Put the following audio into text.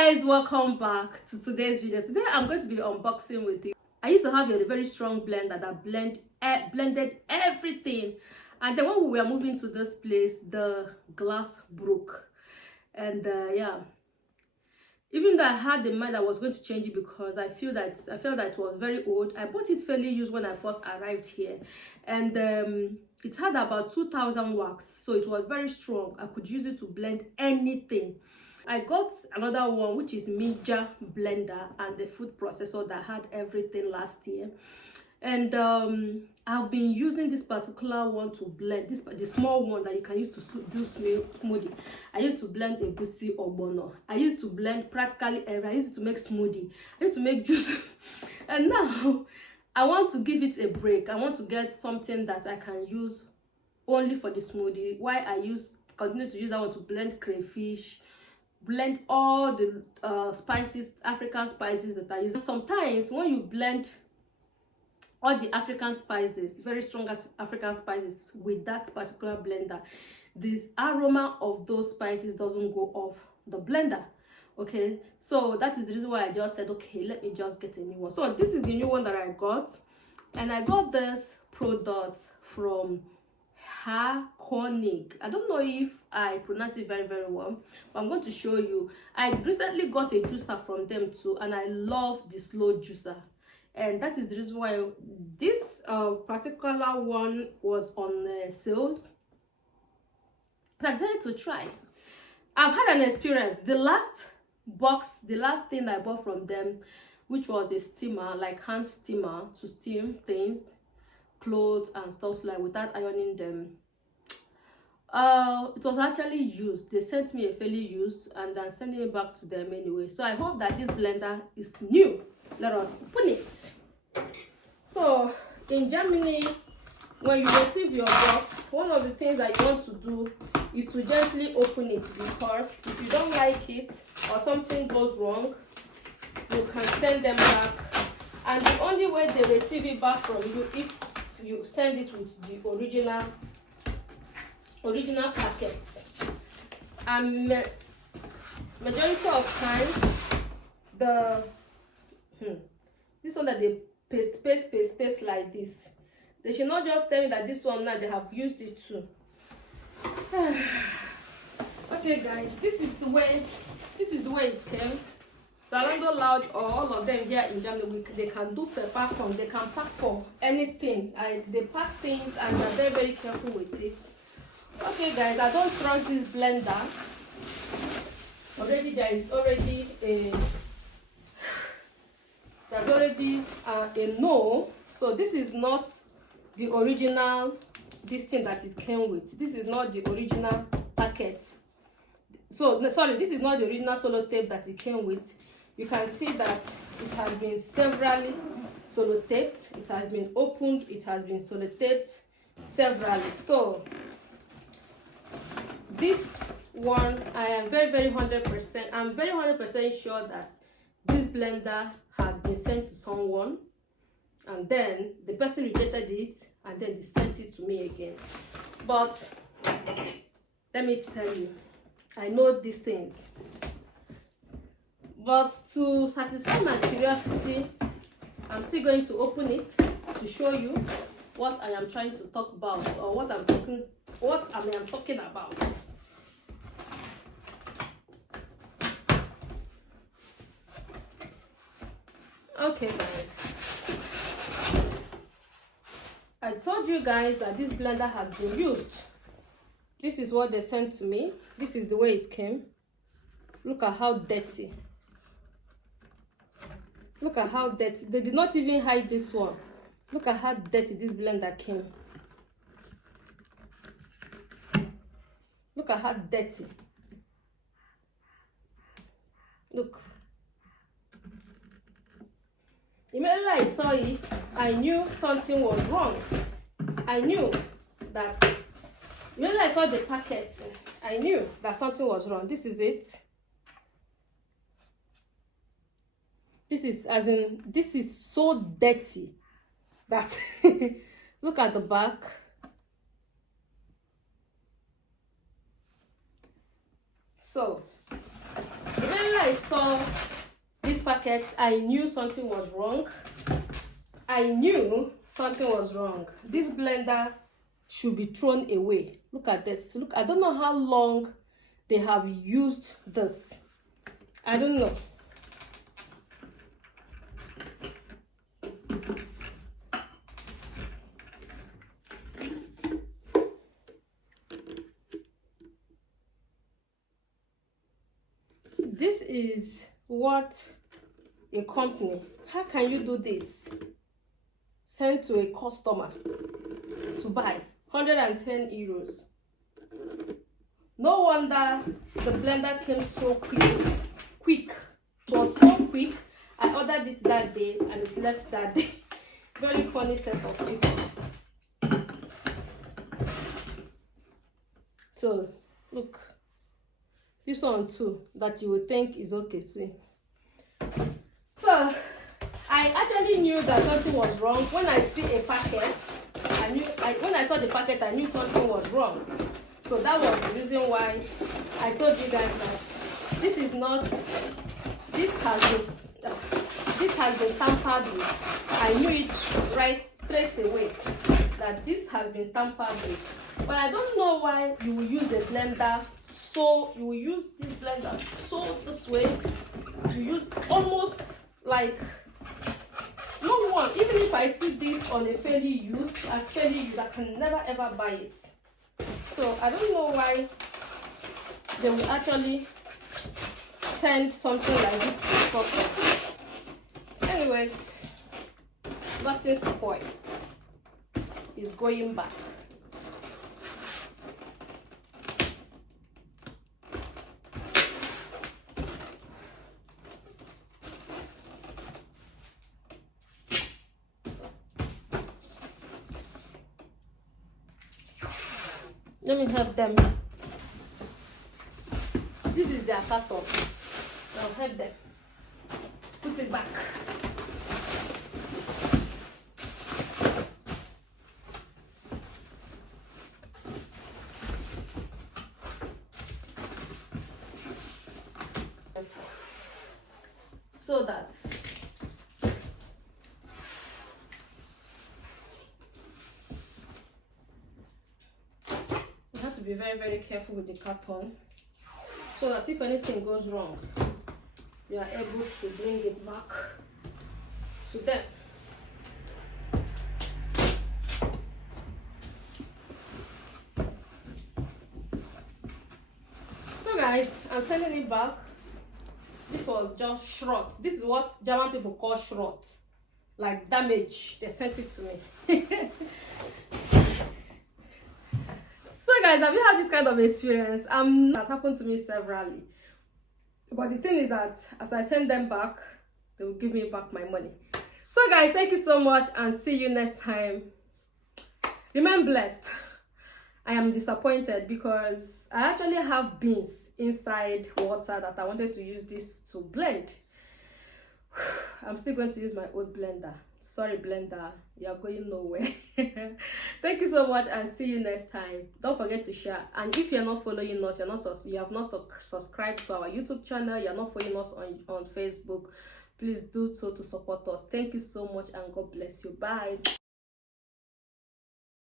Guys, welcome back to today's video. Today I'm going to be unboxing with you. I used to have a very strong blender that blended everything, and then when we were moving to this place, the glass broke. And yeah, even though I had the mind I was going to change it because I felt that it was very old. I bought it fairly used when I first arrived here, and it had about 2,000 wax, so it was very strong. I could use it to blend anything. I got another one which is Media blender and the food processor that had everything last year, and I've been using this particular one to blend the small one that you can use to do smoothie. I used to blend egusi ogbono. I used to blend practically everything. I used to make smoothie. I used to make juice. And now I want to give it a break. I want to get something that I can use only for the smoothie. Why I continue to use that one to blend crayfish, blend all the spices, African spices that I use. Sometimes when you blend all the African spices, very strong African spices, with that particular blender, the aroma of those spices doesn't go off the blender. Okay, so that is the reason why I just said, okay, let me just get a new one. So this is the new one that I got, and I got this product from Konig. I don't know if I pronounce it very well, but I'm going to show you. I recently got a juicer from them too, and I love the slow juicer, and that is the reason why this particular one was on sales. So I decided to try. I've had an experience. The last thing I bought from them, which was a steamer, like hand steamer to steam things, clothes and stuff like without ironing them, it was actually used. They sent me a fairly used, and I'm sending it back to them anyway. So I hope that this blender is new. Let us open it. So in Germany, when you receive your box, one of the things that you want to do is to gently open it, because if you don't like it or something goes wrong, you can send them back, and the only way they receive it back from you if you send it with the original packets. And majority of times this one that they paste like this, they should not just tell me that this one now they have used it too. Okay guys, this is the way it came. Zalando Loud, or all of them here in Germany, they can do pack from, they can pack for anything. They pack things and they're very careful with it. Okay guys, I don't trust this blender. There's already a no. So this is not the original this thing that it came with. This is not the original packet. So sorry, this is not the original solo tape that it came with. You can see that it has been severally solo taped. It has been opened. It has been solo taped severally. So this one, I am very 100%. I'm very 100% sure that this blender has been sent to someone, and then the person rejected it, and then they sent it to me again. But let me tell you, I know these things. But to satisfy my curiosity, I'm still going to open it to show you what I am trying to talk about, or what I am talking about. Okay guys, I told you guys that this blender has been used. This is what they sent to me. This is the way it came. Look at how dirty. Look at how dirty. They did not even hide this one. Look at how dirty this blender came. Look at how dirty. Look. Immediately I saw it, I knew something was wrong. I knew that. Immediately I saw the packet, I knew that something was wrong. This is it. This is so dirty that look at the back. So when I I saw these packets, I knew something was wrong. I knew something was wrong. This blender should be thrown away. Look at this. Look, I don't know how long they have used this. I don't know. This is what a company, how can you do this? Send to a customer to buy 110 euros. No wonder the blender came so quick. It was so quick. I ordered it that day and it left that day. Very funny set of people. So look, this one too that you would think is okay. See, so I actually knew that something was wrong when I see a packet. When I saw the packet, I knew something was wrong. So that was the reason why I told you guys that this has been tampered with. I knew it right straight away that this has been tampered with. But I don't know why you will use a blender. So you will use this blender so this way. You use almost like no one. Even if I see this on a fairly used, I can never ever buy it. So I don't know why they will actually send something like this to the customer. Anyway, nothing spoiled. It's going back. Let me help them. This is their carton. I'll help them. Put it back. So that you have to be very, very careful with the carton so that if anything goes wrong, you are able to bring it back to them. So guys, I'm sending it back. This was just short. This is what German people call short, like damage. They sent it to me. So guys, have you had this kind of experience? It has happened to me severally. But the thing is that as I send them back, they will give me back my money. So guys, thank you so much and see you next time. Remain blessed. I am disappointed because I actually have beans inside water that I wanted to use this to blend. I'm still going to use my old blender. Sorry blender, you're going nowhere. Thank you so much and see you next time. Don't forget to share, and if you're not following us, you have not subscribed to our YouTube channel, you're not following us on Facebook, please do so to support us. Thank you so much and God bless you. Bye.